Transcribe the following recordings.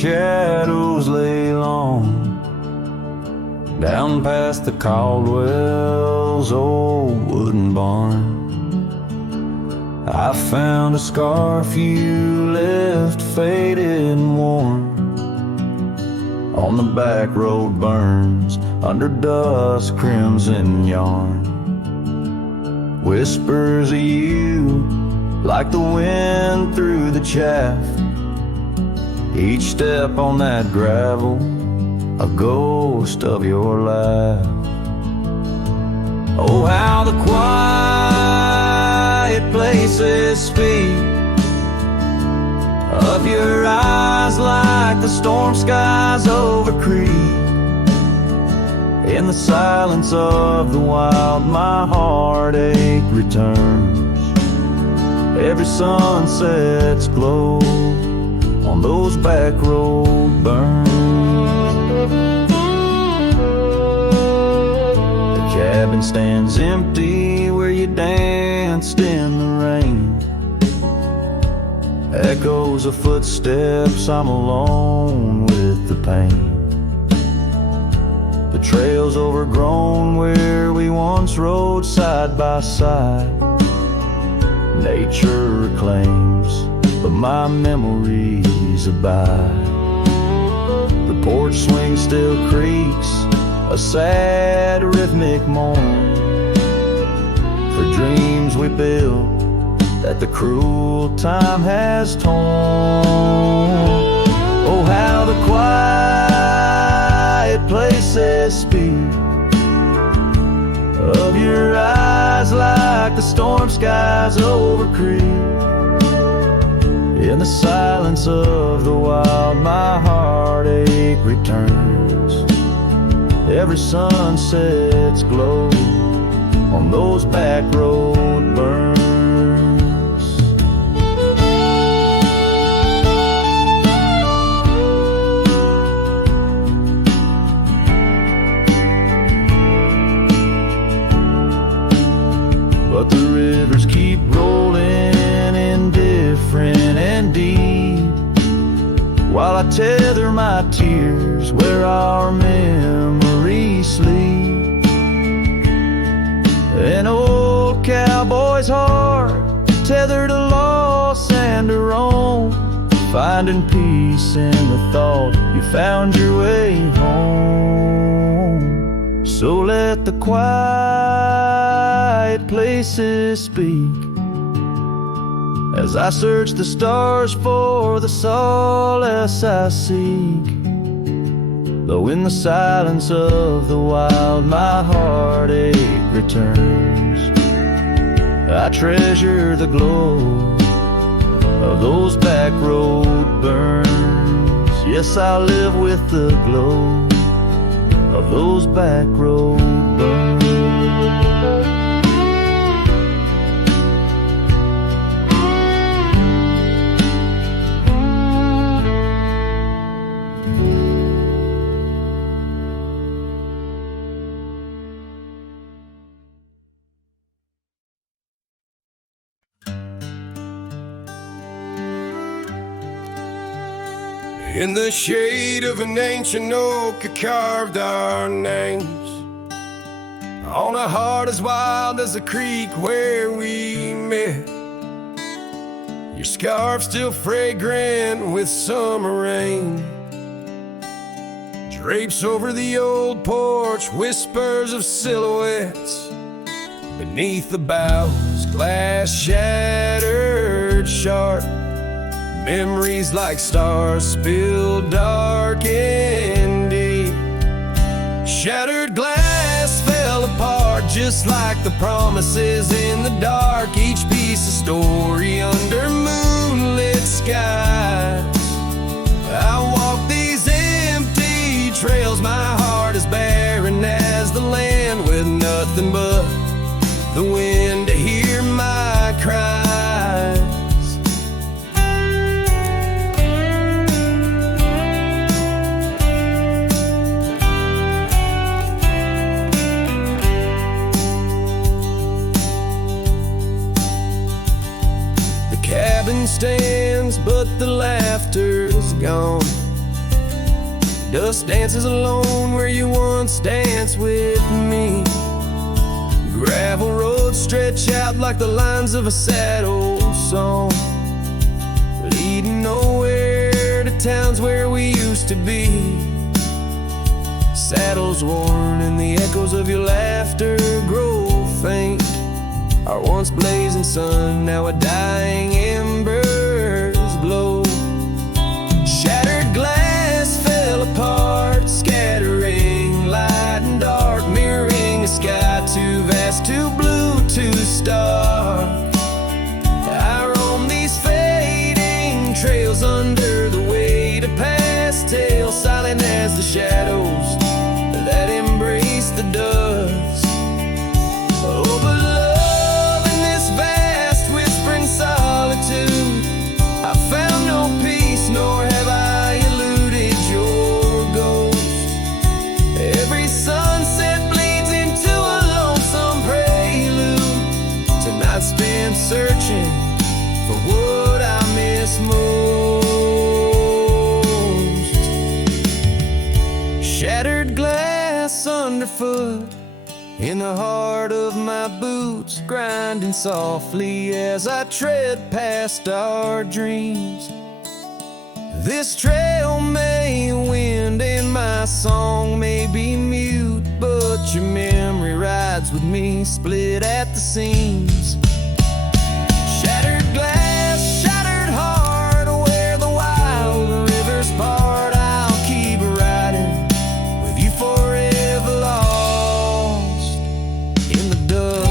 shadows lay long down past the Caldwell's old wooden barn. I found a scarf you left faded and worn on the back road, burns under dust crimson yarn. Whispers of you like the wind through the chaff. Each step on that gravel, a ghost of your laugh. Oh, how the quiet places speak of your eyes like the storm skies over Creek. In the silence of the wild, my heartache returns. Every sunset's glow on those back road burns. The cabin stands empty where you danced in the rain. Echoes of footsteps, I'm alone with the pain. The trail's overgrown where we once rode side by side. Nature reclaims, but my memories abide. The porch swing still creaks, a sad rhythmic moan, for dreams we built that the cruel time has torn. Oh, how the quiet places speak of your eyes like the storm skies over Creek. In the silence of the wild, my heartache returns. Every sunset's glow on those back road burns. But the rivers keep rolling, indifferent and deep, while I tether my tears where our memories sleep. An old cowboy's heart tethered to loss and to roam, finding peace in the thought you found your way home. So let the quiet places speak as I search the stars for the solace I seek. Though in the silence of the wild, my heartache returns, I treasure the glow of those back road burns. Yes, I live with the glow of those back road burns. In the shade of an ancient oak, I carved our names on a heart as wild as the creek where we met. Your scarf still fragrant with summer rain drapes over the old porch, whispers of silhouettes beneath the boughs, glass shattered sharp. Memories like stars spilled dark and deep. Shattered glass fell apart just like the promises in the dark. Each piece a story under moonlit skies. I walk these empty trails, my heart is barren as the land, with nothing but the wind to hear my cries. Cabin stands, but the laughter's gone. Dust dances alone where you once danced with me. Gravel roads stretch out like the lines of a sad old song, leading nowhere to towns where we used to be. Saddles worn and the echoes of your laughter grow faint. Our once blazing sun, now a dying embers glow. Shattered glass fell apart, scattering light and dark, mirroring a sky too vast, too blue, too stark. I roam these fading trails under the weight of past tales, silent as the shadows that embrace the dust. Oh, but love in this vast whispering solitude, I found no peace, nor have I eluded your ghost. Every sunset bleeds into a lonesome prelude to nights spent searching for what I miss most. Shattered glass underfoot, in the heart of my boots, grinding softly as I tread past our dreams. This trail may wind and my song may be mute, but your memory rides with me, split at the seams. Shattered glass, shattered heart, where the wild rivers part, I'll keep riding with you forever lost in the dust.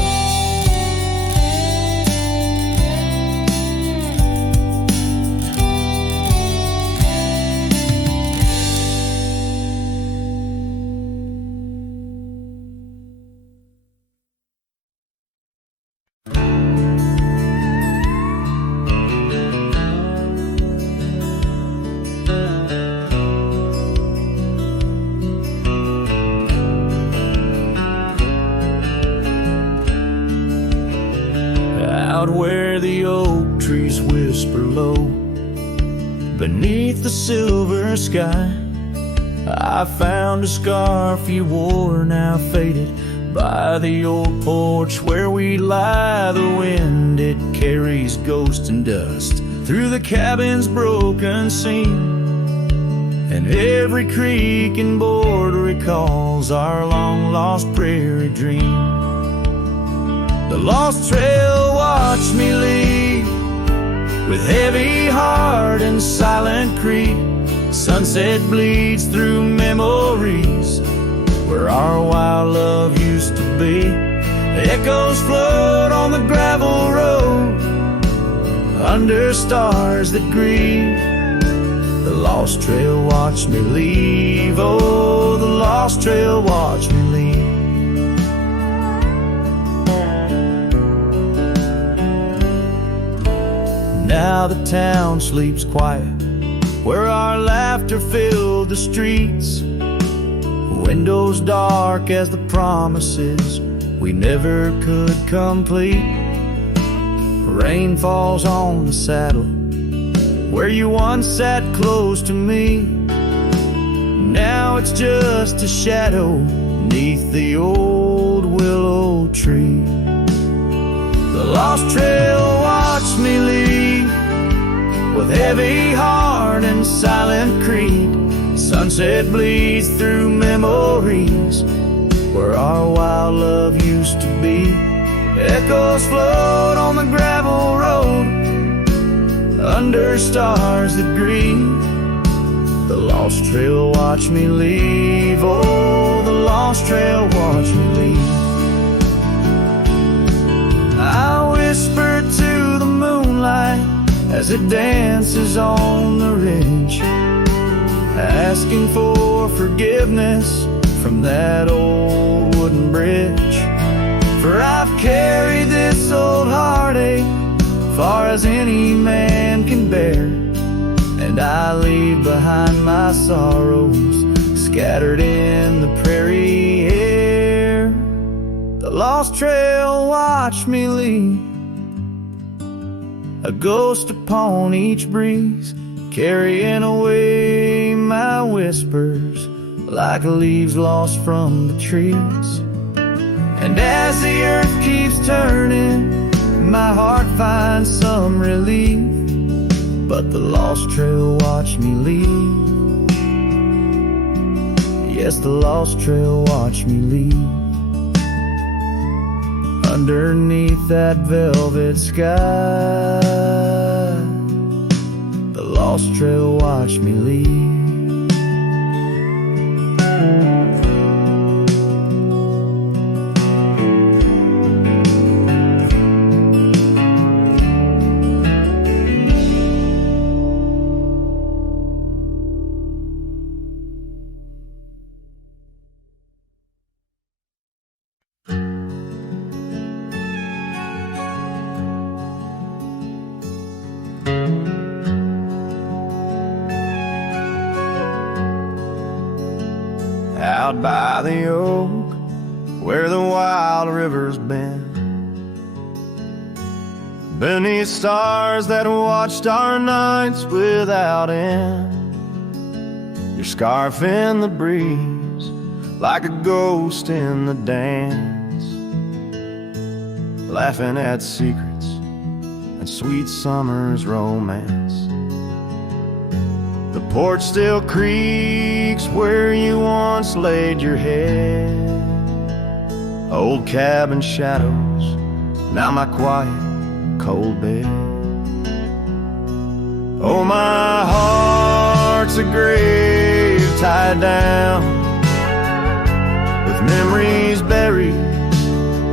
Out where the oak trees whisper low, beneath the silver sky, I found a scarf you wore, now faded, by the old porch where we lie. The wind, it carries ghost and dust through the cabin's broken seam, and every creak and board recalls our long-lost prairie dream. The lost trail watched me leave, with heavy heart and silent creep. Sunset bleeds through memories where our wild love used to be. The echoes float on the gravel road under stars that grieve. The lost trail watched me leave. Oh, the lost trail watched me leave. Now the town sleeps quiet, where our laughter filled the streets. Windows dark as the promises we never could complete. Rain falls on the saddle where you once sat close to me. Now it's just a shadow neath the old willow tree. The lost trail watched me leave, with heavy heart and silent creed. Sunset bleeds through memories where our wild love used to be. Echoes float on the gravel road under stars that grieve. The lost trail watched me leave. Oh, the lost trail watched me leave. I whisper to the moonlight as it dances on the ridge, asking for forgiveness from that old wooden bridge. For I've carried this old heartache far as any man can bear, and I leave behind my sorrows scattered in the prairie air. The lost trail watched me leave, a ghost upon each breeze, carrying away my will. whispers like leaves lost from the trees. And as the earth keeps turning, my heart finds some relief. But the lost trail watched me leave. Yes, the lost trail watched me leave. Underneath that velvet sky, the lost trail watched me leave. Out by the oak, where the wild river's been, beneath stars that watched our nights without end, your scarf in the breeze, like a ghost in the dance, laughing at secrets and sweet summer's romance. The porch still creaks where you once laid your head. Old cabin shadows, now my quiet, cold bed. Oh, my heart's a grave tied down, with memories buried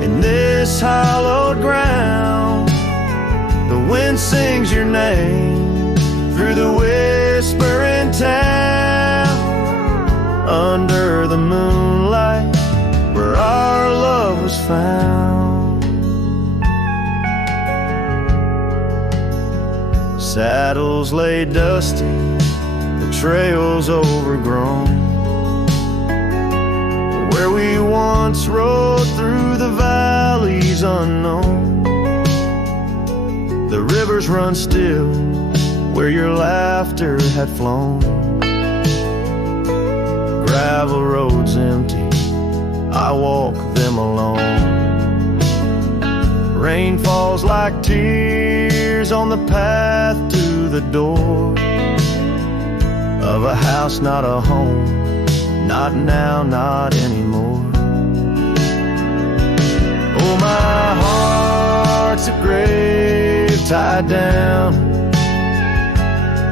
in this hallowed ground. The wind sings your name through the whispering town, under the moonlight where our love was found. Saddles lay dusty, the trails overgrown, where we once rode through the valleys unknown. The rivers run still where your laughter had flown. Gravel roads empty, I walk them alone. Rain falls like tears on the path to the door of a house, not a home, not now, not anymore. Oh, my heart's a grave tied down,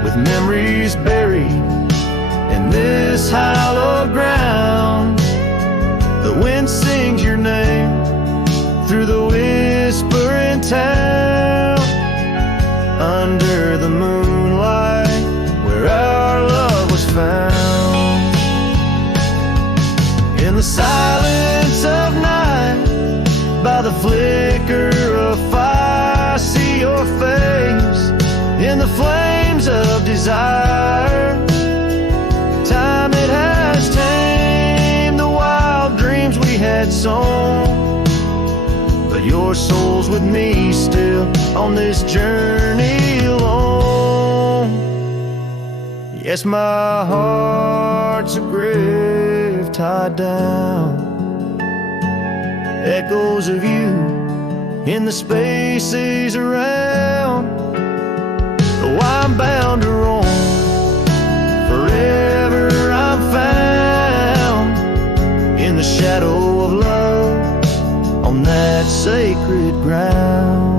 with memories buried in this hallowed ground. The wind sings your name through the whispering town, under the moonlight where our love was found. In the silence of night, by the flicker of fire, I see your face in the flames of desire. Time, it has tamed the wild dreams we had sown, but your soul's with me still on this journey alone. Yes, my heart's a grave tied down, echoes of you in the spaces around. Oh, I'm bound to roam, forever I'm found in the shadow of love on that sacred ground.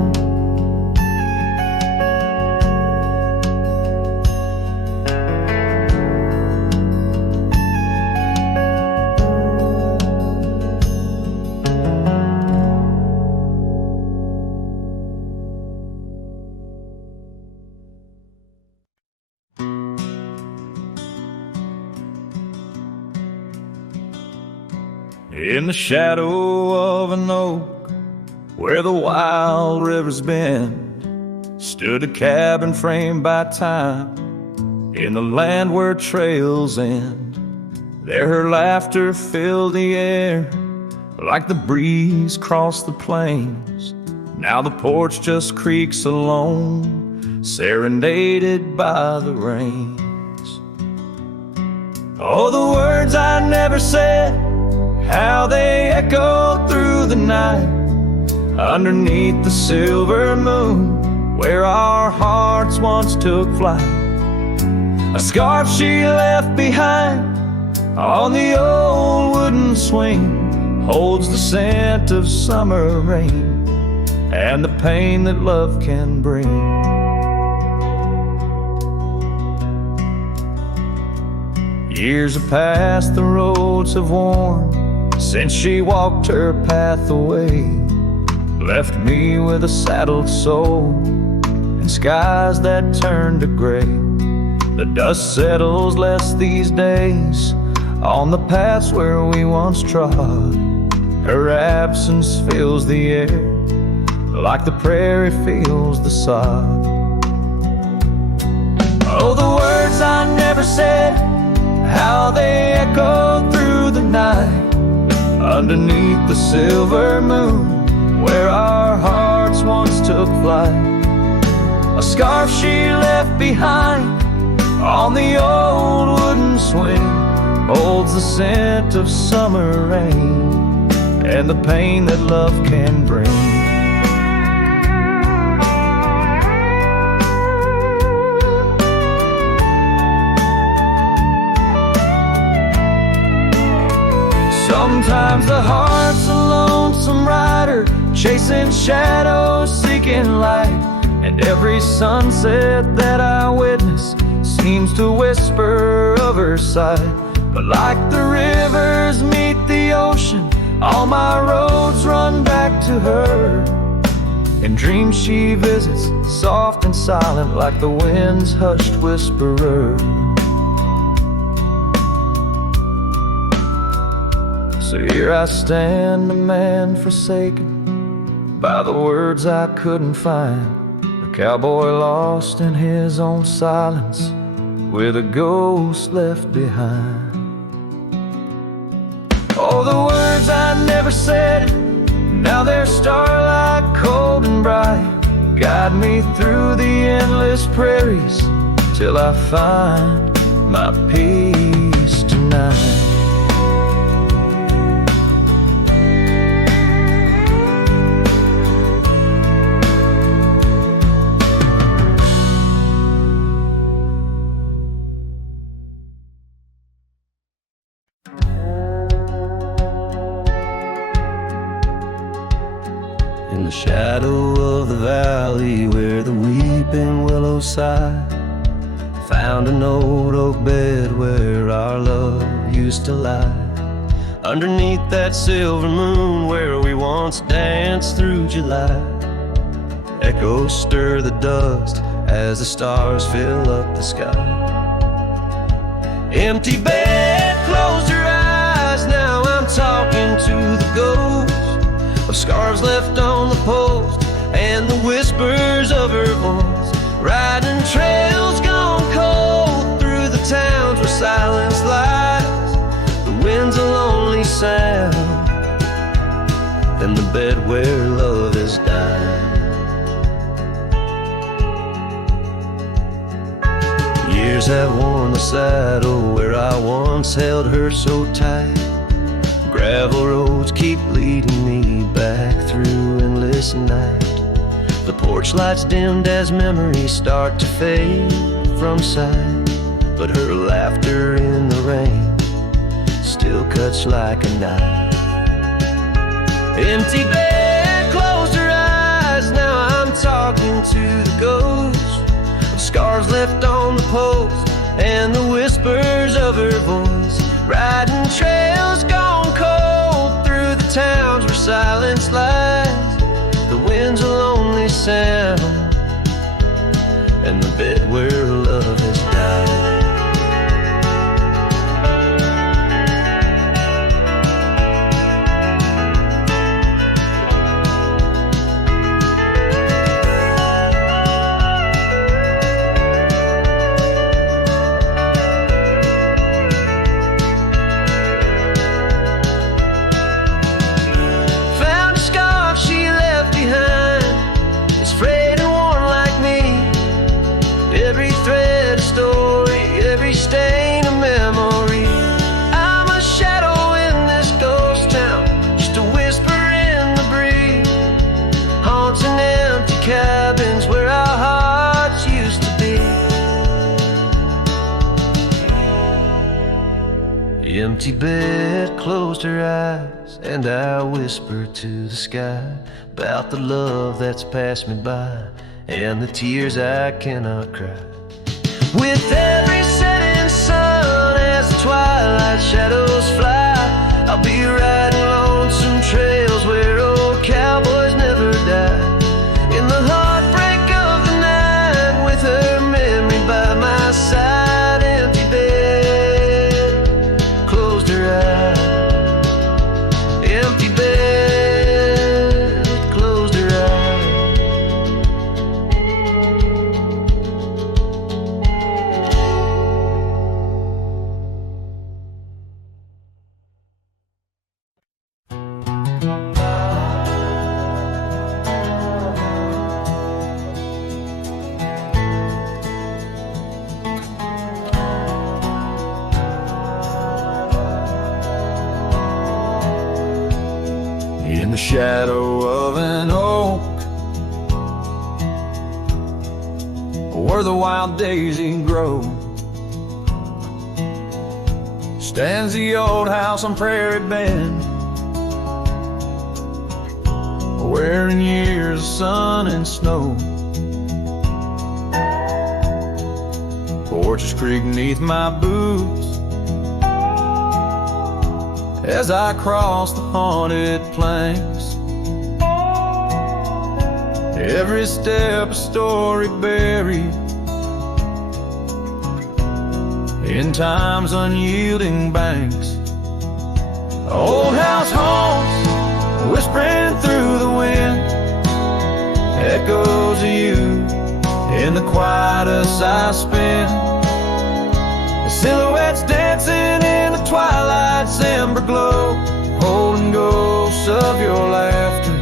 In the shadow of an oak, where the wild rivers bend, stood a cabin framed by time, in the land where trails end. There her laughter filled the air, like the breeze crossed the plains. Now the porch just creaks alone, serenaded by the rains. Oh, the words I never said, how they echoed through the night, underneath the silver moon, where our hearts once took flight. A scarf she left behind on the old wooden swing holds the scent of summer rain and the pain that love can bring. Years have passed, the roads have worn since she walked her path away, left me with a saddled soul and skies that turn to gray. The dust settles less these days on the paths where we once trod. Her absence fills the air like the prairie feels the sod. Oh, the words I never said, how they echoed through the night, underneath the silver moon, where our hearts once took flight. A scarf she left behind on the old wooden swing holds the scent of summer rain and the pain that love can bring. Sometimes the heart's a lonesome rider, chasing shadows, seeking light, and every sunset that I witness seems to whisper of her sight. But like the rivers meet the ocean, all my roads run back to her. In dreams she visits, soft and silent, like the wind's hushed whisperer. So here I stand, a man forsaken by the words I couldn't find, a cowboy lost in his own silence, with a ghost left behind. Oh, the words I never said, now they're starlight, cold and bright, guide me through the endless prairies till I find my peace tonight. In the shadow of the valley where the weeping willows sigh, found an old oak bed where our love used to lie. Underneath that silver moon where we once danced through July, echoes stir the dust as the stars fill up the sky. Empty bed, closed her eyes, now I'm talking to the ghost of scarves left on the post and the whispers of her voice, riding trails gone cold through the towns where silence lies. The wind's a lonely sound and the bed where love has died. Years have worn the saddle where I once held her so tight. Gravel roads keep leading me back through endless night. The porch lights dimmed as memories start to fade from sight, but her laughter in the rain still cuts like a knife. Empty bed, closed her eyes, now I'm talking to the ghost of scars left on the post and the whispers of her voice, riding trails gone cold through the towns where silence lies. The wind's a lonely sound and the bed where love has died. Found a scarf she left behind, it's fragrant Empty bed, closed her eyes, and I whispered to the sky about the love that's passed me by and the tears I cannot cry. With every setting sun, as the twilight shadows fly, I'll be riding lonesome trails where old cowboys never die. In the heartbreak of the night, with her memory by my side, empty bed, closed her eyes. Empty bed, closed her eyes. In the shadow of an oak, where the wild daisy grows, stands the old house on Prairie Bend, where in years of sun and snow, porches creak neath my boots as I cross the haunted planks. Every step a story buried in time's unyielding banks. Old house haunts, whispering through the wind, echoes of you in the quietest I spend. The silhouettes dancing in the twilight's ember glow, holding ghosts of your laughter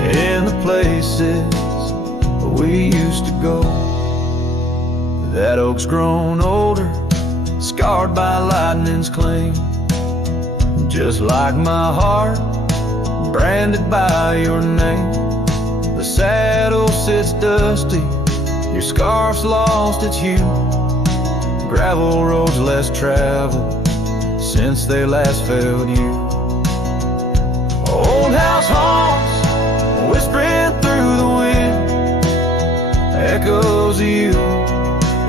in the places we used to go. That oak's grown older, scarred by lightning's cling, just like my heart, branded by your name. The saddle sits dusty, your scarf's lost its hue, gravel roads less traveled since they last felt you. Old house haunts, whispering through the wind, echoes of you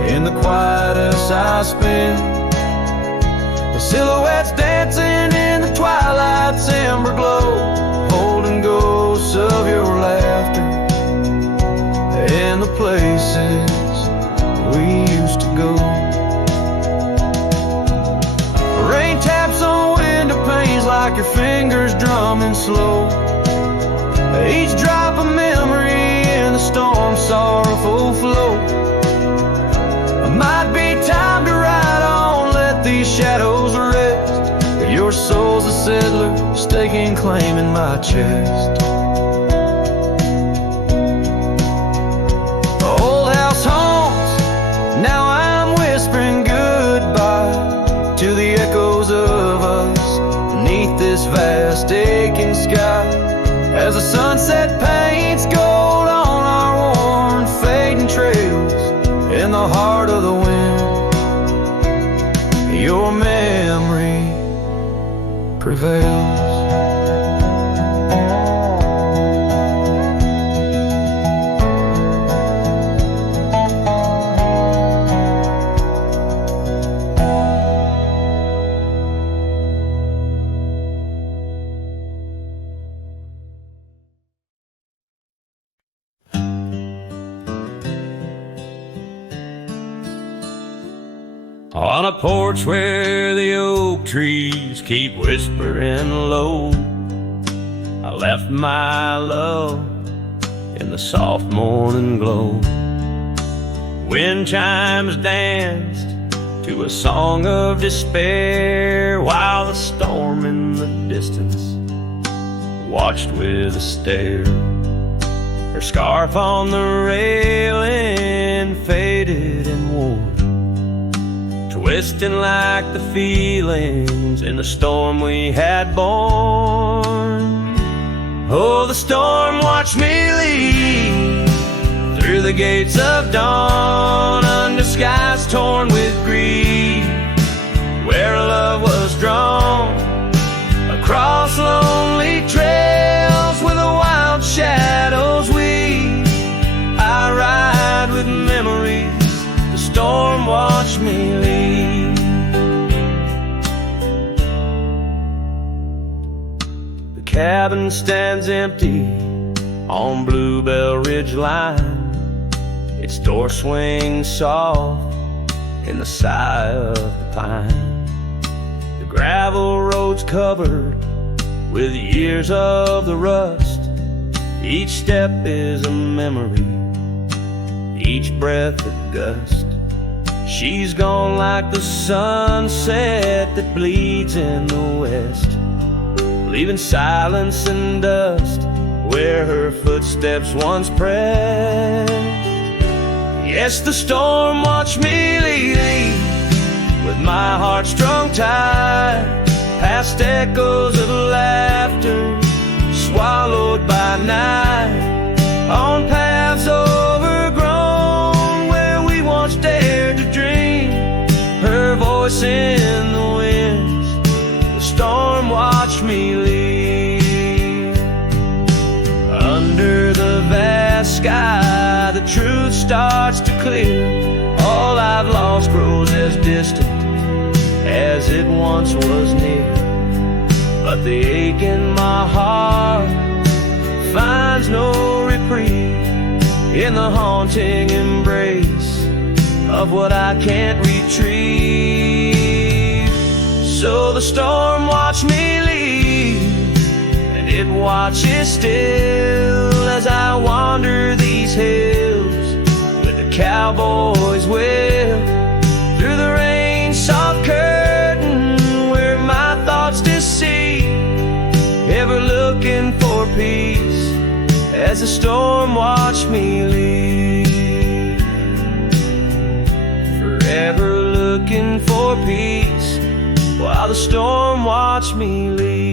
in the quietest I spend. The silhouettes dancing in the twilight's ember glow, holding ghosts of your laughter in the places we used to go. Rain taps on window panes like your fingers drumming slow, each drop a memory in the storm's sorrowful flow. Might be time to ride on, let these shadows rest. Your soul's a settler, staking claim in my chest. Old house haunts, now I'm whispering goodbye to the echoes of us beneath this vast aching sky, as the sunset paints gold on our worn fading trails. In the heart of the wind, your memory prevails. On a porch where the oak trees keep whispering low, I left my love in the soft morning glow. Wind chimes danced to a song of despair, while the storm in the distance watched with a stare. Her scarf on the railing faded and worn, twisting like the feelings in the storm we had born. Oh, the storm watched me leave through the gates of dawn, under skies torn with grief, where cabin stands empty on Bluebell Ridge line. Its door swings soft in the sigh of the pine. The gravel road's covered with years of the rust. Each step is a memory, each breath a gust. She's gone like the sunset that bleeds in the west, leaving silence and dust where her footsteps once pressed. Yes, the storm watched me leave with my heart strung tight, past echoes of laughter swallowed by night, on paths overgrown where we once dared to dream. Her voice in the winds, the storm watched me leave. Under the vast sky, the truth starts to clear. All I've lost grows as distant as it once was near. But the ache in my heart finds no reprieve in the haunting embrace of what I can't retrieve. So the storm watched me leave, and it watches still as I wander these hills with the cowboy's will through the rain soft curtain where my thoughts deceive, ever looking for peace as the storm watched me leave. Forever looking for peace while the storm watched me leave.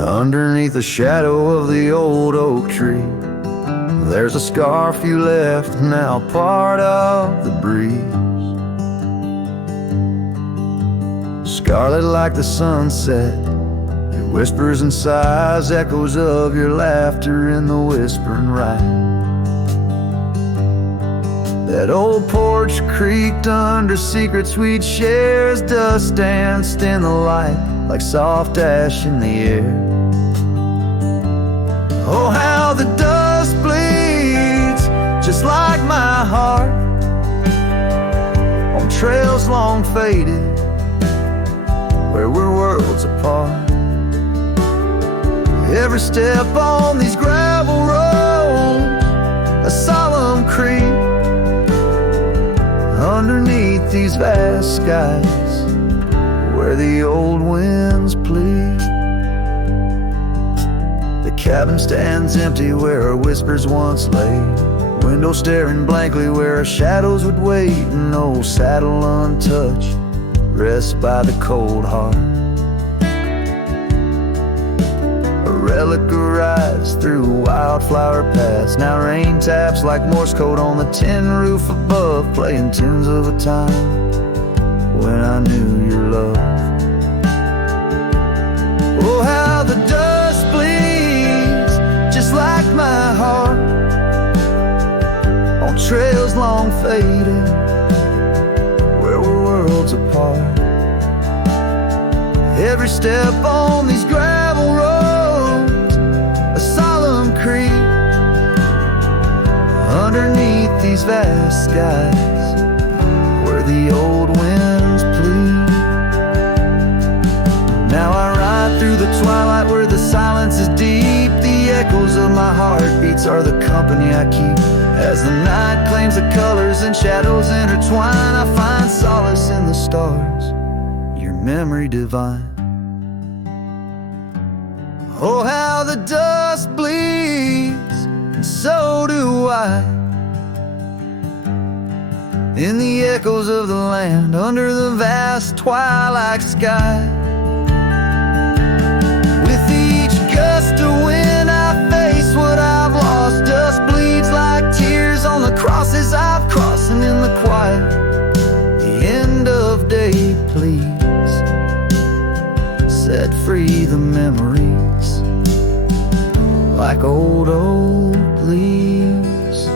Underneath the shadow of the old oak tree, there's a scarf you left, now part of the breeze. Scarlet like the sunset, it whispers and sighs, echoes of your laughter in the whispering ride. That old porch creaked under secrets we'd share as dust danced in the light like soft ash in the air. Oh, how the dust bleeds, just like my heart, on trails long faded, where we're worlds apart. Every step on these gravel roads, a solemn creep, underneath these vast skies, where the old winds plead. The cabin stands empty where our whispers once lay, window staring blankly where our shadows would wait. An old saddle untouched rests by the cold heart. A relic arrives through wildflower paths. Now rain taps like Morse code on the tin roof above, playing tunes of a time when I knew your love. Oh, how the dust bleeds, just like my heart, on trails long faded, where we're worlds apart. Every step on these gravel roads, a solemn creep, underneath these vast skies, where the old winds plead. Now I ride through the twilight where the silence is deep. The echoes of my heartbeats are the company I keep. As the night claims the colors and shadows intertwine, I find solace in the stars, your memory divine. Oh, how the dust bleeds, and so do I, in the echoes of the land, under the vast twilight sky. With each gust of wind I face what I've lost, dust bleeds memories like old oak leaves.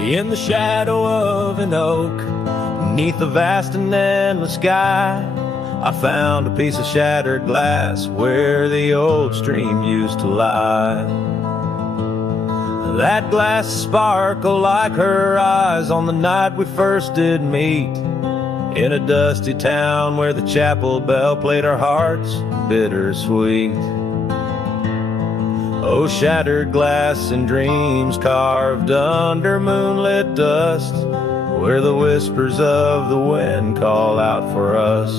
In the shadow of an oak, beneath the vast and endless sky, I found a piece of shattered glass where the old stream used to lie. That glass sparkled like her eyes on the night we first did meet, in a dusty town where the chapel bell played our hearts bittersweet. Oh, shattered glass and dreams carved under moonlit dust, where the whispers of the wind call out for us.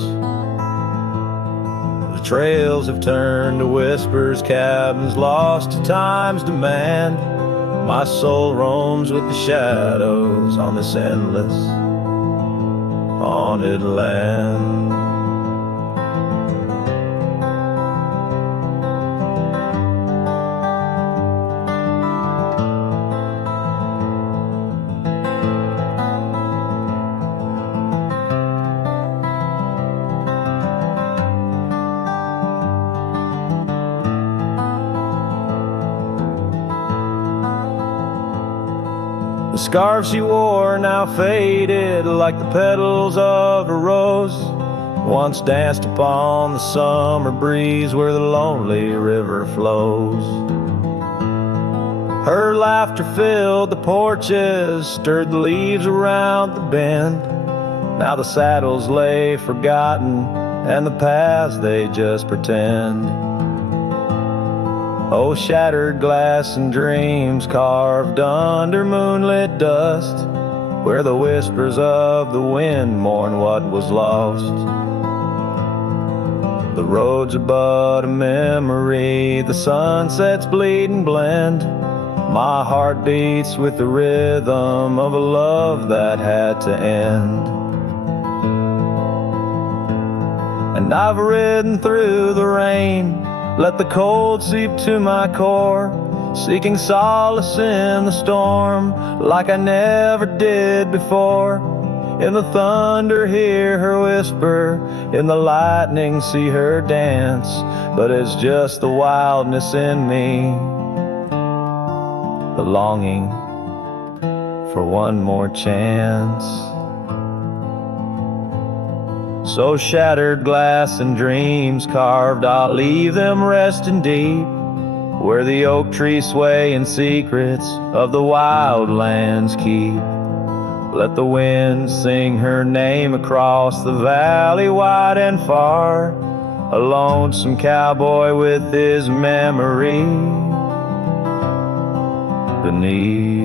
The trails have turned to whispers, cabins lost to time's demand. My soul roams with the shadows on this endless haunted land. The scarf she wore now faded like the petals of a rose, once danced upon the summer breeze where the lonely river flows. Her laughter filled the porches, stirred the leaves around the bend. Now the saddles lay forgotten, and the paths they just pretend. Oh, shattered glass and dreams carved under moonlit dust, where the whispers of the wind mourn what was lost. The roads are but a memory, the sunsets bleed and blend. My heart beats with the rhythm of a love that had to end. And I've ridden through the rain, let the cold seep to my core, seeking solace in the storm like I never did before. In the thunder hear her whisper, in the lightning see her dance, but it's just the wildness in me, the longing for one more chance. So shattered glass and dreams carved, I'll leave them resting deep, where the oak trees sway and secrets of the wild lands keep. Let the wind sing her name across the valley wide and far, a lonesome cowboy with his memory beneath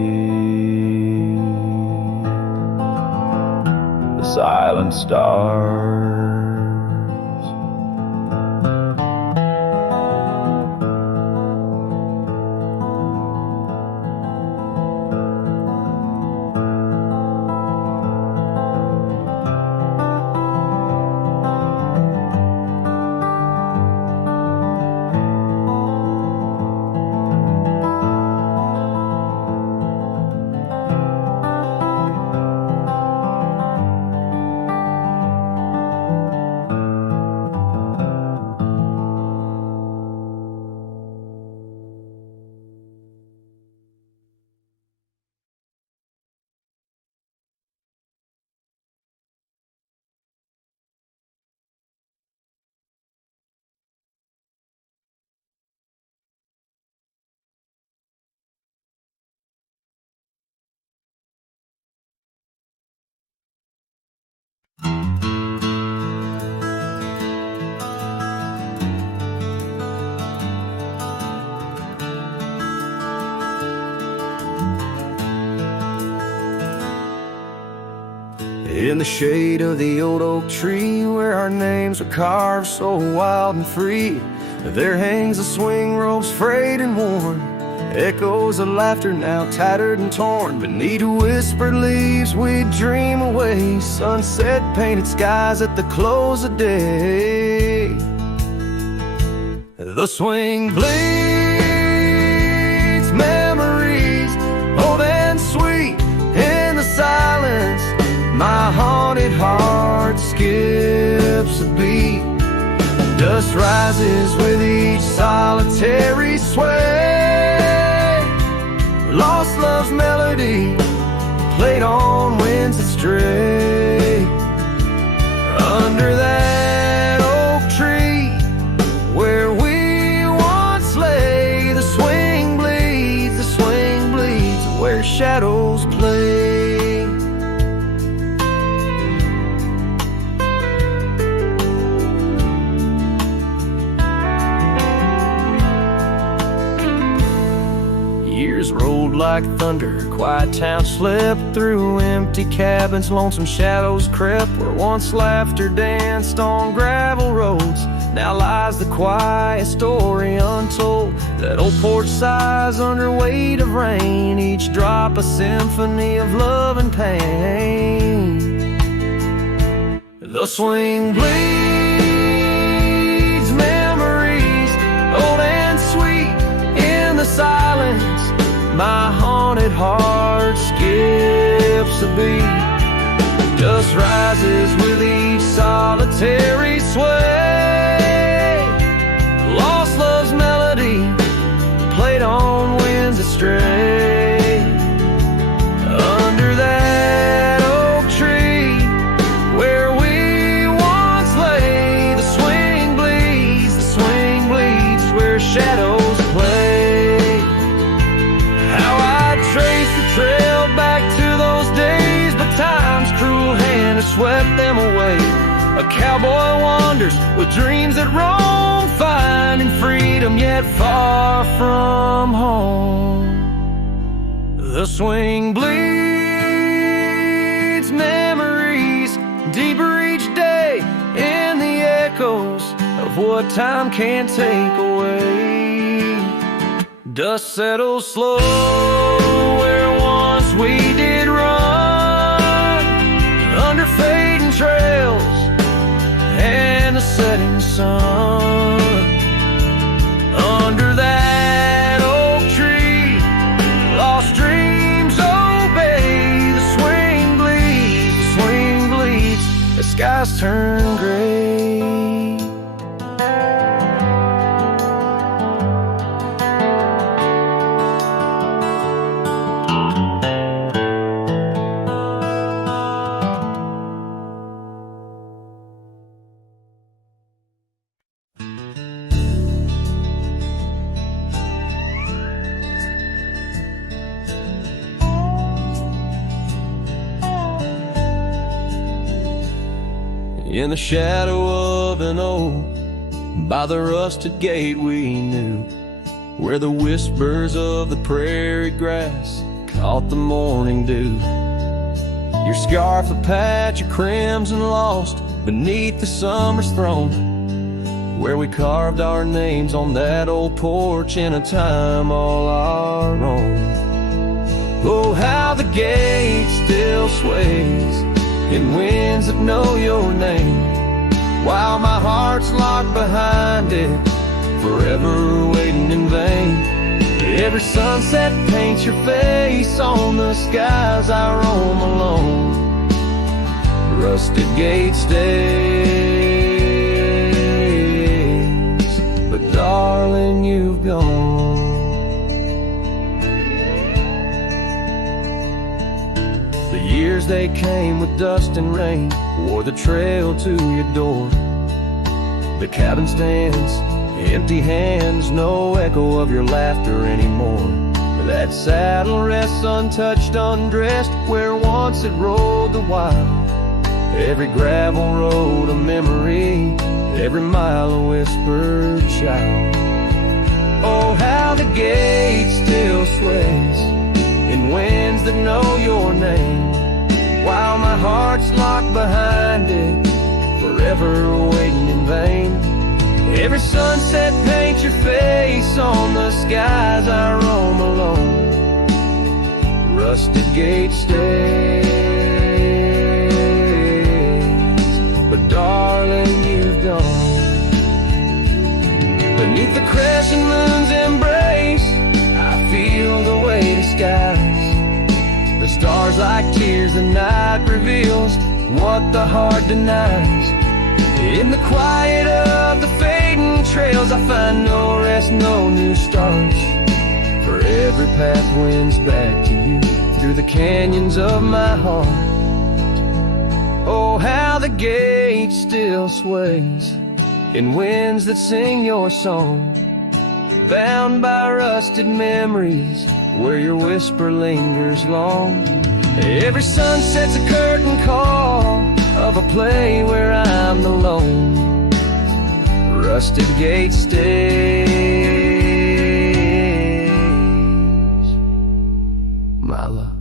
the silent stars. In the shade of the old oak tree, where our names were carved so wild and free, there hangs the swing ropes frayed and worn, echoes of laughter now tattered and torn. Beneath whispered leaves we dream away, sunset painted skies at the close of day. The swing bleeds memories, old and sweet. In the silence, my haunted heart skips a beat. Dust rises with each solitary sway. Lost love's melody, played on winds that stray. Under that oak tree, where we once lay, the swing bleeds, where shadows play. Years rolled like thunder, quiet town slept through empty cabins, lonesome shadows crept where once laughter danced on gravel roads. Now lies the quiet story untold, that old porch sighs under weight of rain, each drop a symphony of love and pain. The swing bleeds memories, old and sweet. In the silence, my haunted heart skips a beat. Dust rises with each solitary sway. Lost love's melody, played on winds that stray. Under that oak tree, where we once lay, the swing bleeds, where shadows play. How I trace the trail back to those days, but time's cruel hand has swept them away. A cowboy wanders with dreams that roam, finding freedom yet far from home. The swing bleeds memories, deeper each day in the echoes of what time can't take away. Dust settles slow where once we did run, under fading trails and the setting sun. Under that oak tree, lost dreams obey. The swing bleeds, the skies turn gray. In the shadow of an oak, by the rusted gate we knew, where the whispers of the prairie grass caught the morning dew. Your scarf a patch of crimson lost beneath the summer's throne, where we carved our names on that old porch in a time all our own. Oh, how the gate still sways in winds that know your name, while my heart's locked behind it, forever waiting in vain. Every sunset paints your face on the skies I roam alone. Rusted gate stays, but darling, you've gone. The years they came with dust and rain, wore the trail to your door. The cabin stands, empty hands, no echo of your laughter anymore. That saddle rests untouched, undressed, where once it rode the wild. Every gravel road a memory, every mile a whispered shout. Oh, how the gate still sways in winds that know your name, while now my heart's locked behind it, forever waiting in vain. Every sunset paints your face on the skies I roam alone. Rusted gate stays, but darling, you've gone. Beneath the crescent moon's embrace, I feel the weight of skies. The stars like tears, the night reveals what the heart denies. In the quiet of the fading trails, I find no rest, no new stars. For every path wins back to you through the canyons of my heart. Oh, how the gate still sways in winds that sing your song, bound by rusted memories where your whisper lingers long. Every sunset's a curtain call of a play where I'm alone. Rusted gate stays, my love,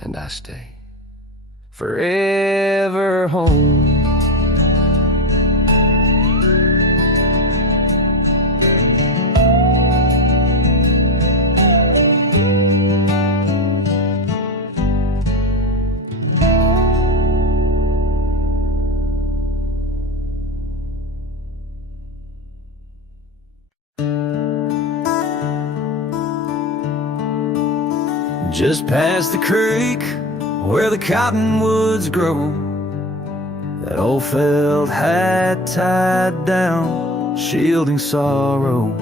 and I stay forever home. Just past the creek where the cottonwoods grow, that old felt hat tied down, shielding sorrow.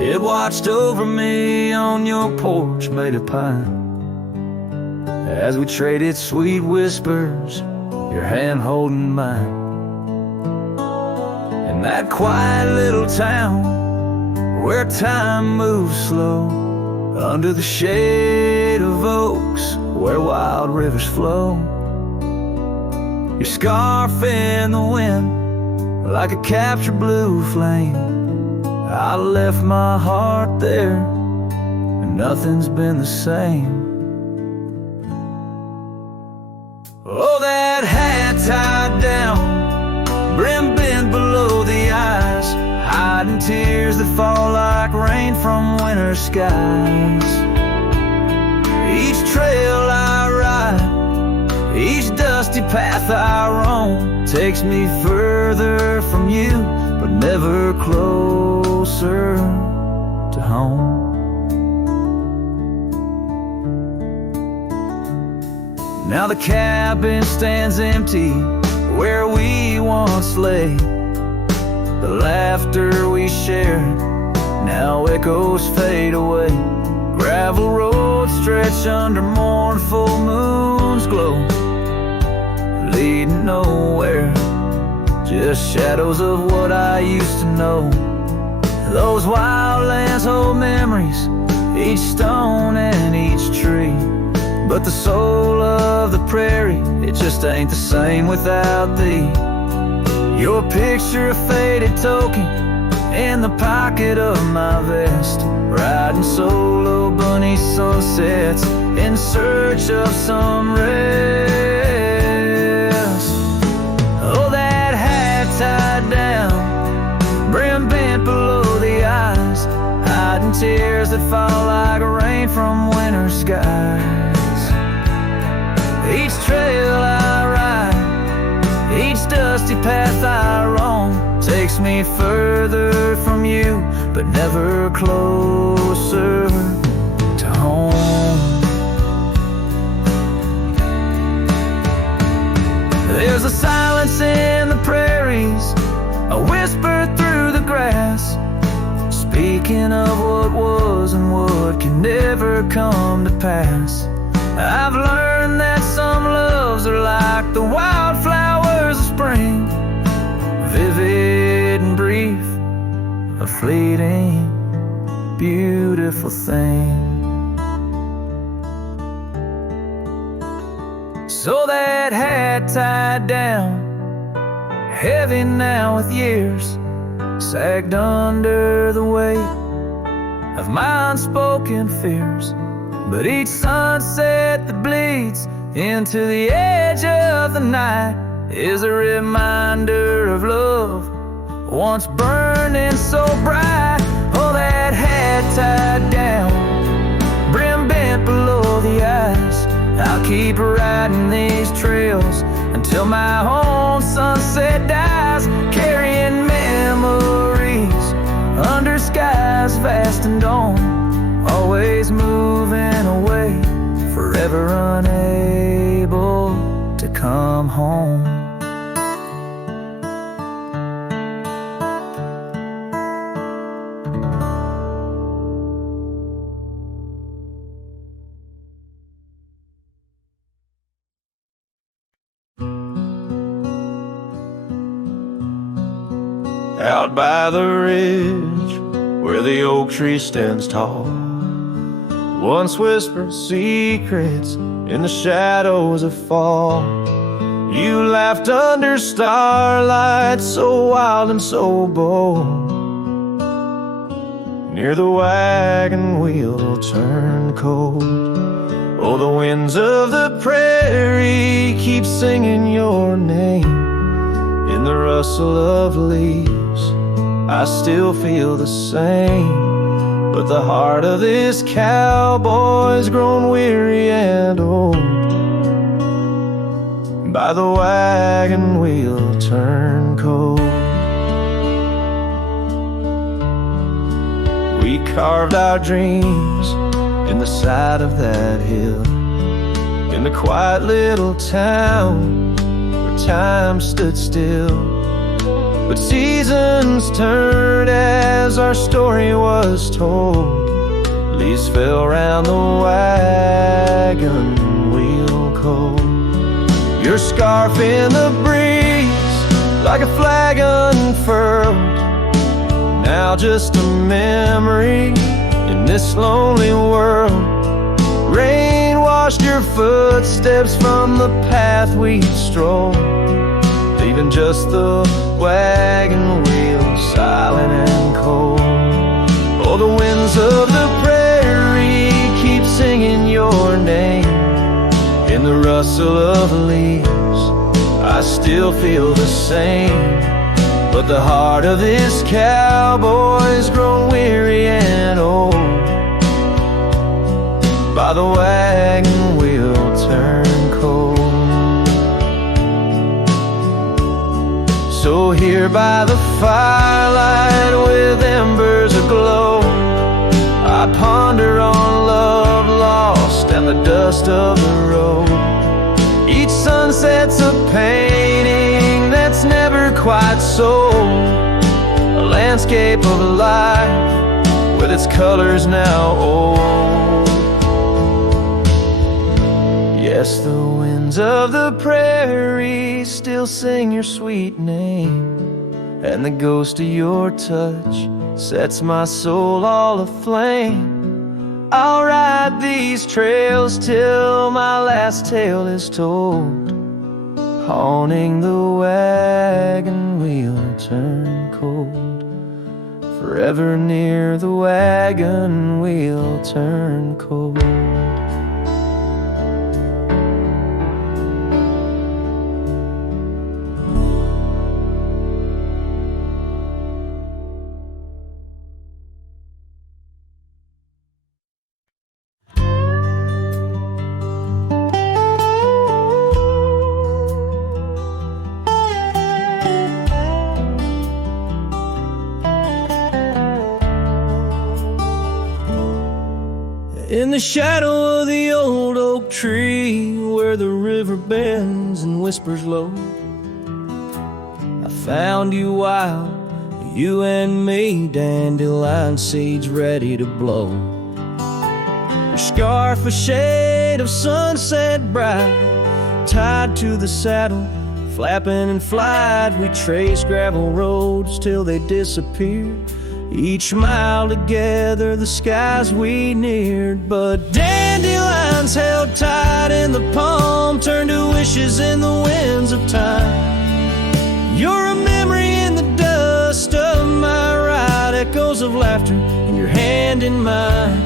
It watched over me on your porch made of pine, as we traded sweet whispers, your hand holding mine. In that quiet little town where time moves slow, under the shade of oaks where wild rivers flow, your scarf in the wind like a captured blue flame. I left my heart there and nothing's been the same. Oh, that hat tied down, brim bent below the eyes, hiding tears that fall like rain from winter skies. Each trail I ride, each dusty path I roam, takes me further from you, but never closer to home. Now the cabin stands empty where we once lay. The laughter we shared, now echoes fade away. Gravel roads stretch under mournful moon's glow, leading nowhere, just shadows of what I used to know. Those wild lands hold memories, each stone and each tree, but the soul of the prairie, it just ain't the same without thee. Your picture, a faded token in the pocket of my vest, riding solo bunny sunsets in search of some rest. Oh, that hat tied down, brim bent below the eyes, hiding tears that fall like rain from winter skies. Each trail I ride, each dusty path I roam, takes me further from you, but never closer to home. There's a silence in the prairies, a whisper through the grass, speaking of what was and what can never come to pass. I've learned that some loves are like the wildflowers of spring, vivid and brief, a fleeting, beautiful thing. So that hat tied down, heavy now with years, sagged under the weight of my unspoken fears. But each sunset that bleeds into the edge of the night is a reminder of love once burning so bright. Oh, that hat tied down, brim bent below the eyes. I'll keep riding these trails until my own sunset dies, carrying memories under skies vast and dawn, always moving away, forever unable to come home. Out by the ridge where the oak tree stands tall, once whispered secrets in the shadows of fall. You laughed under starlight so wild and so bold. Near the wagon wheel turned cold. Oh, the winds of the prairie keep singing your name. In the rustle of leaves, I still feel the same. But the heart of this cowboy's grown weary and old. By the wagon wheel turned cold. We carved our dreams in the side of that hill, in the quiet little town where time stood still. But seasons turned as our story was told. Leaves fell round the wagon wheel cold. Your scarf in the breeze, like a flag unfurled, now just a memory in this lonely world. Rain washed your footsteps from the path we strolled, leaving just the wagon wheel silent and cold. Oh, the winds of the prairie keep singing your name. In the rustle of leaves, I still feel the same. But the heart of this cowboy's grown weary and old. By the wagon wheel turned cold. So here by the firelight with embers aglow, I ponder on love lost and the dust of the road. Each sunset's a painting that's never quite sold, a landscape of life with its colors now old. Yes, the winds of the prairie still sing your sweet name, and the ghost of your touch sets my soul all aflame. I'll ride these trails till my last tale is told, haunting the wagon wheel turned cold. Forever near the wagon wheel turned cold. In the shadow of the old oak tree, where the river bends and whispers low, I found you wild, you and me, dandelion seeds ready to blow. Your scarf a shade of sunset bright, tied to the saddle, flapping in flight. We traced gravel roads till they disappeared. Each mile together, the skies we neared. But dandelions held tight in the palm turned to wishes in the winds of time. You're a memory in the dust of my ride, echoes of laughter in your hand in mine.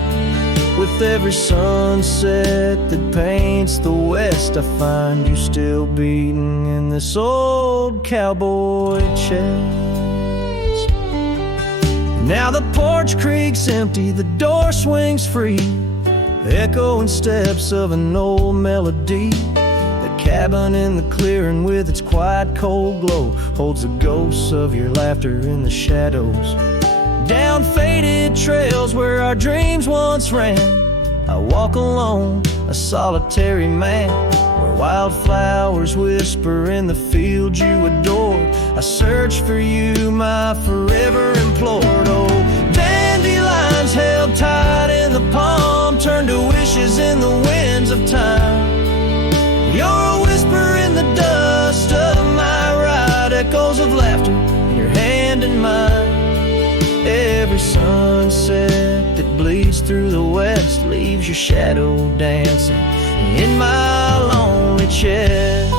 With with every sunset that paints the west, I find you still beating in this old cowboy chest. Now the porch creak's empty, the door swings free, the echoing steps of an old melody. The cabin in the clearing with its quiet cold glow holds the ghosts of your laughter in the shadows. Down faded trails where our dreams once ran, I walk alone, a solitary man, where wildflowers whisper in the fields you adored. I search for you, my forever implored. Oh, dandelions held tight in the palm turn to wishes in the winds of time. You're a whisper in the dust of my ride, echoes of laughter in your hand in mine. Every sunset that bleeds through the west leaves your shadow dancing in my lonely chest.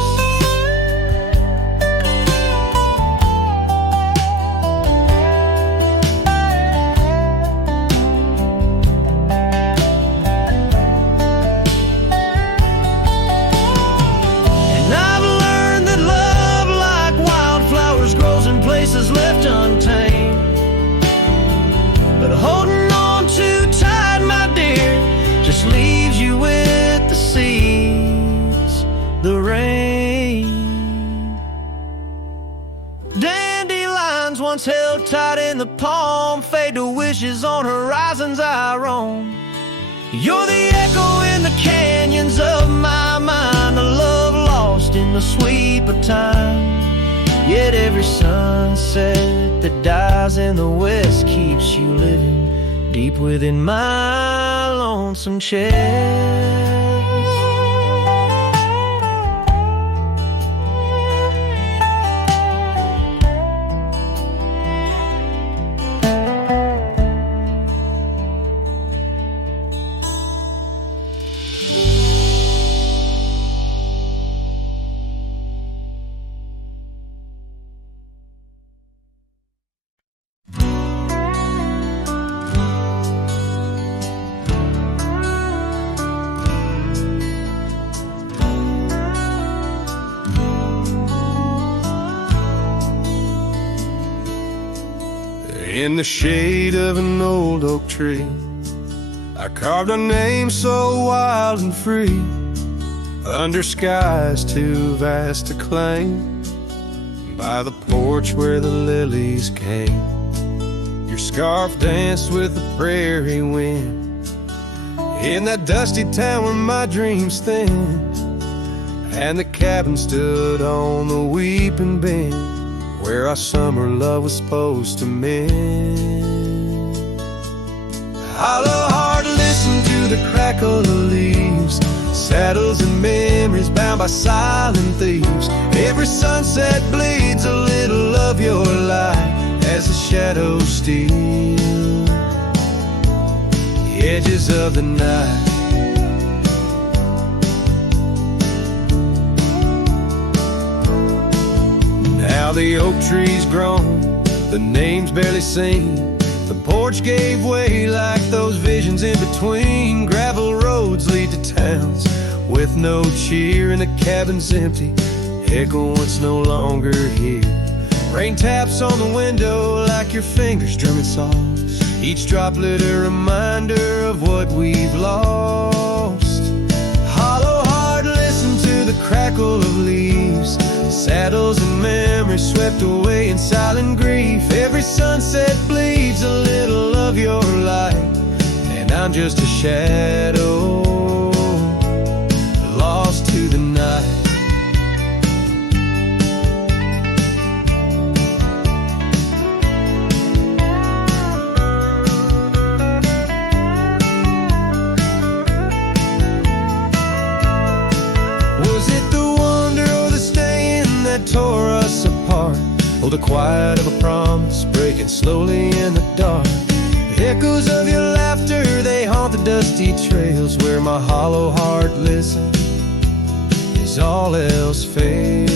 And I've learned that love, like wildflowers, grows in places left untamed. But holding on too tight, my dear, just leaves you with the seas, the rain. Dandelions once held tight in the palm fade to wishes on horizons I roam. You're the echo in the canyons of my mind, a love lost in the sweep of time. Yet every sunset that dies in the west keeps you living deep within my lonesome chest. In the shade of an old oak tree, I carved a name so wild and free, under skies too vast to claim, by the porch where the lilies came. Your scarf danced with the prairie wind, in that dusty town where my dreams thinned, and the cabin stood on the weeping bend, where our summer love was supposed to mend. Hollow heart, listen to the crackle of leaves, saddles and memories bound by silent thieves. Every sunset bleeds a little of your light as the shadows steal the edges of the night. Now the oak tree's grown, the name's barely seen, the porch gave way like those visions in between. Gravel roads lead to towns with no cheer, and the cabin's empty, echo what's no longer here. Rain taps on the window like your fingers drumming songs, each droplet a reminder of what we've lost. Hollow heart, listen to the crackle of leaves, saddles and memories swept away in silent grief. Every sunset bleeds a little of your light, and I'm just a shadow lost to the night. Was it the wonder or the staying that tore us apart? Oh, the quiet of a promise breaking slowly in the dark. The echoes of your laughter, they haunt the dusty trails where my hollow heart listens as all else fails.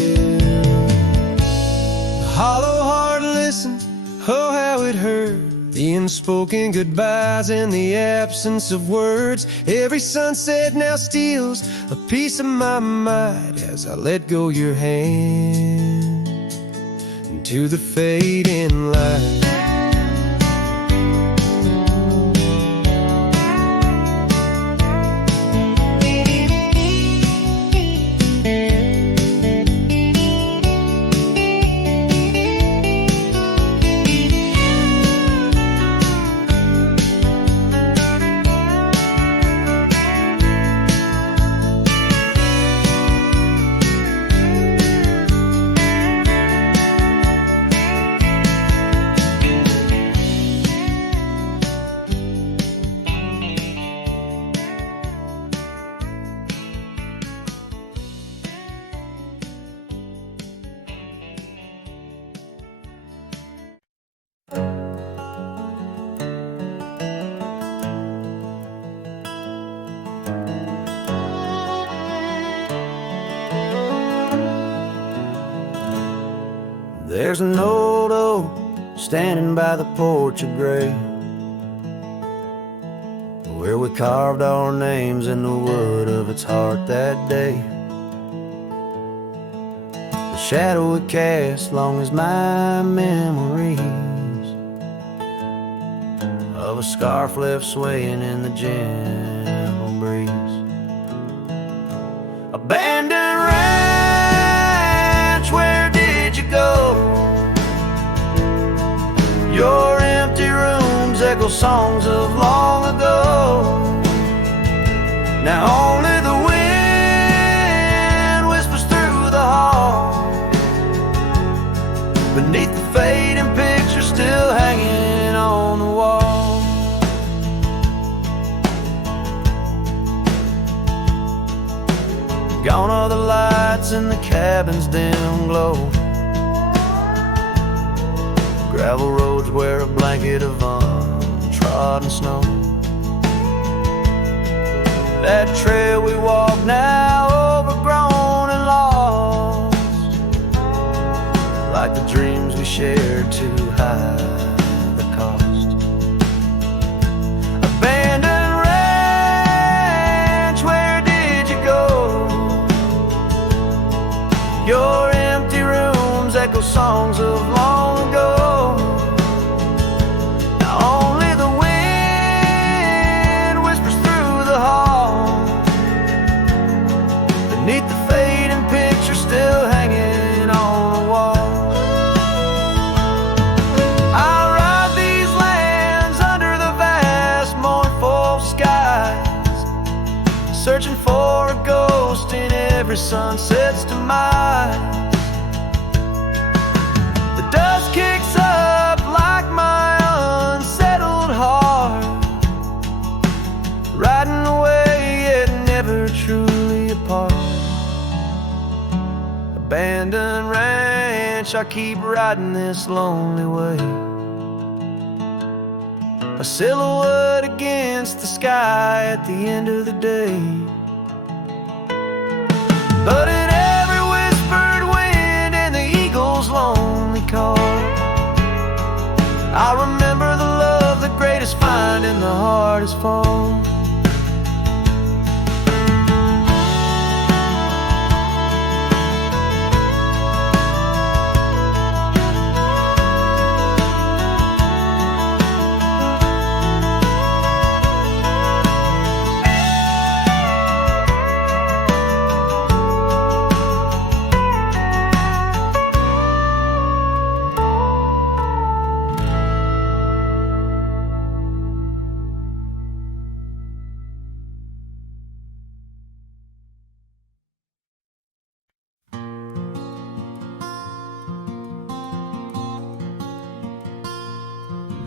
The hollow heart listens, oh how it hurt. The unspoken goodbyes and the absence of words. Every sunset now steals a piece of my mind as I let go your hand into the fading light. There's an old oak standing by the porch of gray, where we carved our names in the wood of its heart that day. The shadow it cast long as my memories of a scarf left swaying in the gentle breeze. Abandoned ranch, where did you go? Your empty rooms echo songs of long ago. Now only the wind whispers through the hall, beneath the fading picture still hanging on the wall. Gone are the lights in the cabin's dim glow. Gravel roads wear a blanket of untrodden snow. That trail we walk now overgrown and lost, like the dreams we shared to hide the cost. Abandoned ranch, where did you go? Your empty rooms echo songs of long ago. Beneath the fading picture still hanging on the wall. I ride these lands under the vast mournful skies, searching for a ghost in every sunset's demise. The dust kicks up like my unsettled heart, riding away yet never truly apart. Abandoned ranch, I keep riding this lonely way, a silhouette against the sky at the end of the day. But in every whispered wind and the eagle's lonely call, I remember the love the greatest find in the hardest fall.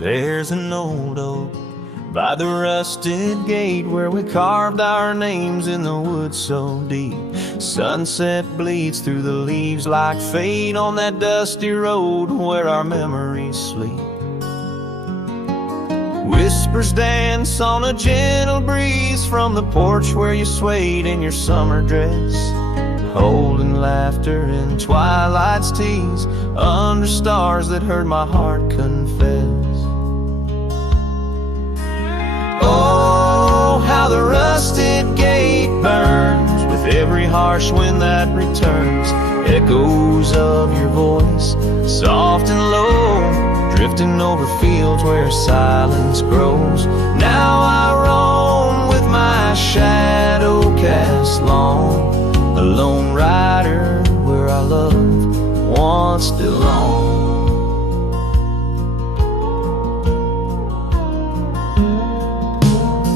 There's an old oak by the rusted gate, where we carved our names in the woods so deep. Sunset bleeds through the leaves like fate on that dusty road where our memories sleep. Whispers dance on a gentle breeze from the porch where you swayed in your summer dress, holding laughter in twilight's tease under stars that heard my heart confess. harsh wind that returns, echoes of your voice, soft and low, drifting over fields where silence grows. Now I roam with my shadow cast long, a lone rider where our love once belonged.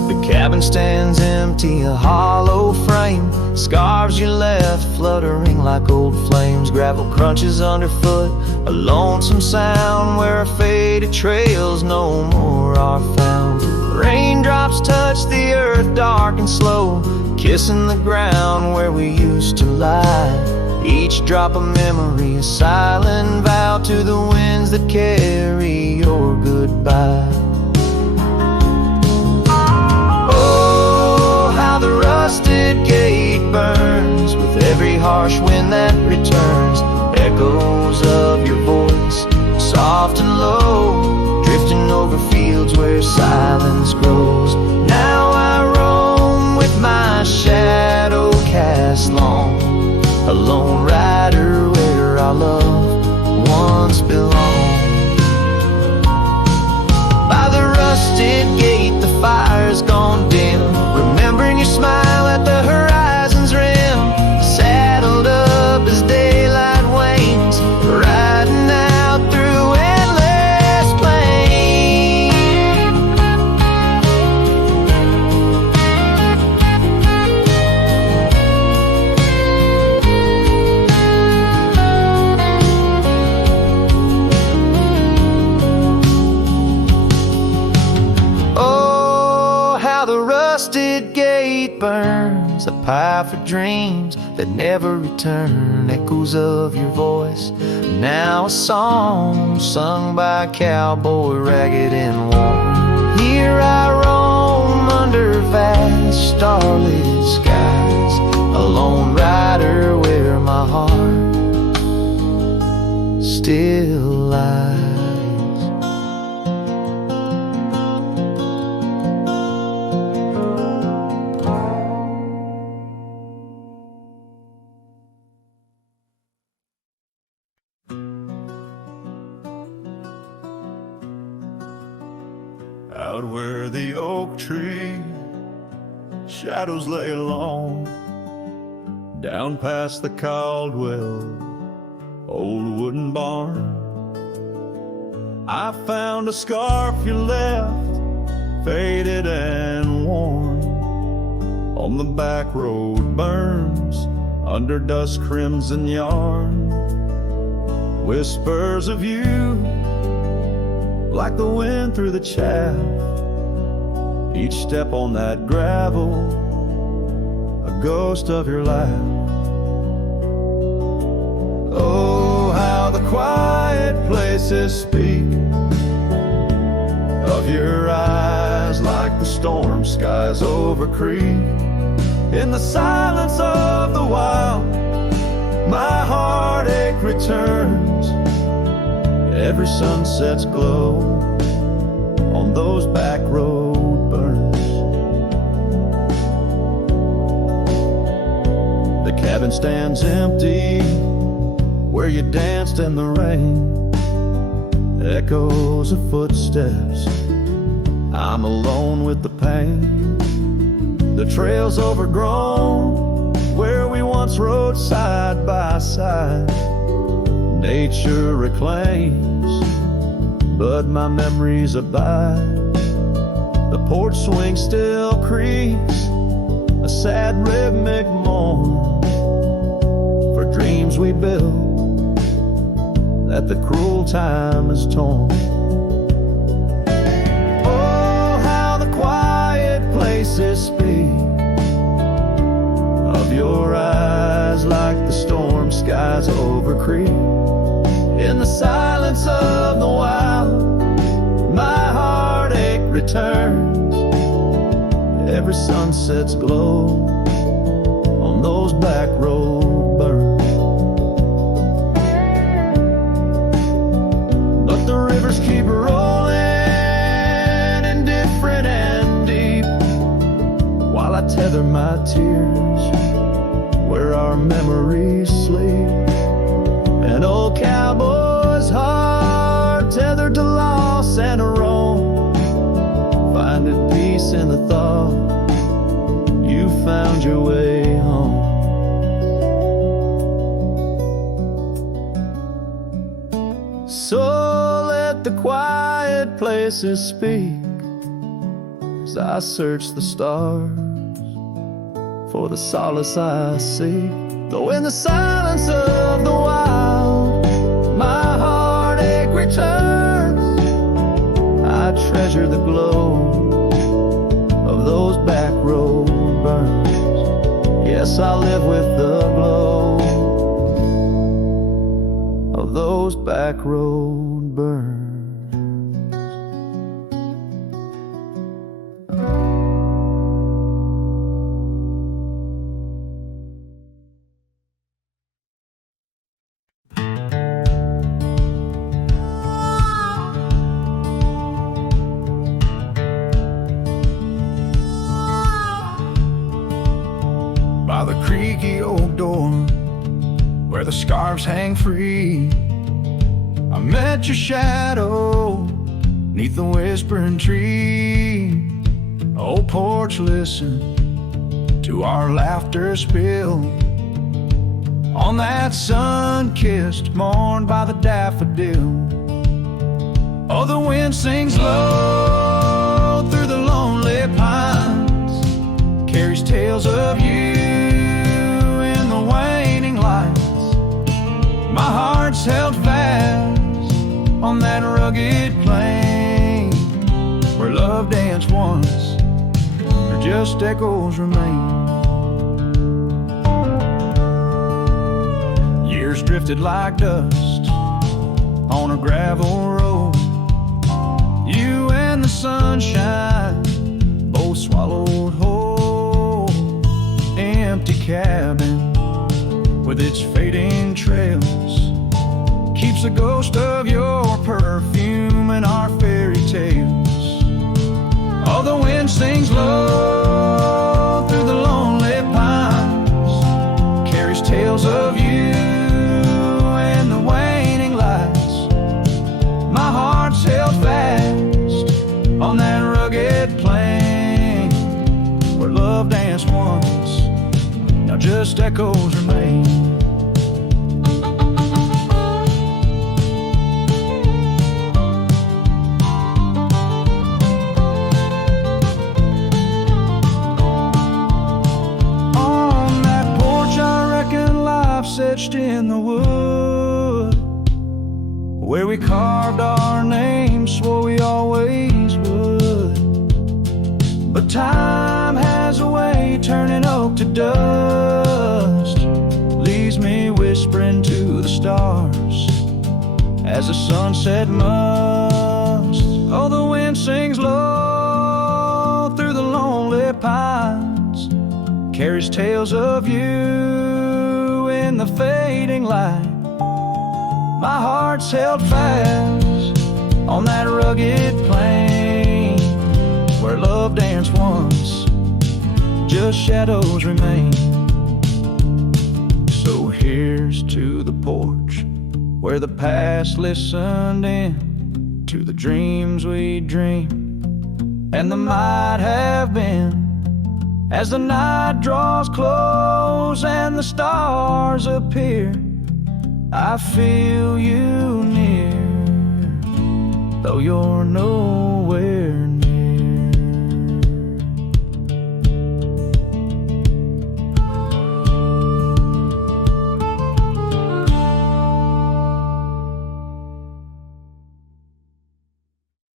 The cabin stands empty, a hollow frame, scarves you left fluttering like old flames. Gravel crunches underfoot, a lonesome sound where our faded trails no more are found. Raindrops touch the earth dark and slow, kissing the ground where we used to lie. Each drop of memory, a silent vow to the winds that carry your goodbye. Oh, how the rusted gate burns with every harsh wind that returns, echoes of your voice, soft and low, drifting over fields where silence grows. Now I roam with my shadow cast long, a lone rider where our love once belonged. By the rusted gate the fire's gone dim, remembering your smile at the horizon's rim, saddled up as daylight wanes, riding out through endless plain. Oh, how the rusted gate burns, a pyre for dreams that never return, echoes of your voice, now a song sung by a cowboy ragged and worn. Here I roam under vast starlit skies, a lone rider where my heart still lies. Out where the oak tree shadows lay long, down past the Caldwell old wooden barn, I found a scarf you left, faded and worn. On the back road burns under dust crimson yarn, whispers of you like the wind through the chaff. Each step on that gravel, a ghost of your laugh. Oh, how the quiet places speak of your eyes, like the storm skies over creek. In the silence of the wild, my heartache returns. Every sunset's glow on those back road burns. The cabin stands empty where you danced in the rain, echoes of footsteps, I'm alone with the pain. The trail's overgrown where we once rode side by side. Nature reclaims, but my memories abide. The porch swing still creaks, a sad rhythmic mourn for dreams we built that the cruel time has torn. Oh, how the quiet places speak of your eyes, like the storm skies over creek. In the silence of the wild, my heartache returns. Every sunset's glow on those back road burns. But the rivers keep rolling, indifferent and deep, while I tether my tears where our memories sleep. An old cowboy's heart tethered to loss and a wrong, finding peace in the thought you found your way home. So let the quiet places speak as I search the stars for the solace I seek. Though in the silence of the wild my heartache returns, I treasure the glow of those backroad burns. Yes, I live with the glow of those backroad burns. By the creaky old door where the scarves hang free, I met your shadow neath the whispering tree. Old porch, listen to our laughter spill on that sun-kissed morn by the daffodil. Oh, the wind sings low through the lonely pines, carries tales of you in the waning lights. My heart's held fast on that rugged plain where love danced once, or just echoes remain. Years drifted like dust on a gravel road. You and the sunshine both swallowed whole. Empty cabin with its fading trails keeps the ghost of your perfume in our fairy tales. Oh, the wind sings low through the lonely pines, carries tales of you and the waning lights. My heart's held fast on that rugged plain where love danced once, now just echoes remain. Etched in the wood where we carved our names, swore we always would. But time has a way turning oak to dust, leaves me whispering to the stars as the sunset must. Oh, the wind sings low through the lonely pines, carries tales of you in the fading light. My heart's held fast on that rugged plain where love danced once, just shadows remain. So here's to the porch where the past listened in to the dreams we dreamed and the might have been. As the night draws close and the stars appear, I feel you near, though you're nowhere.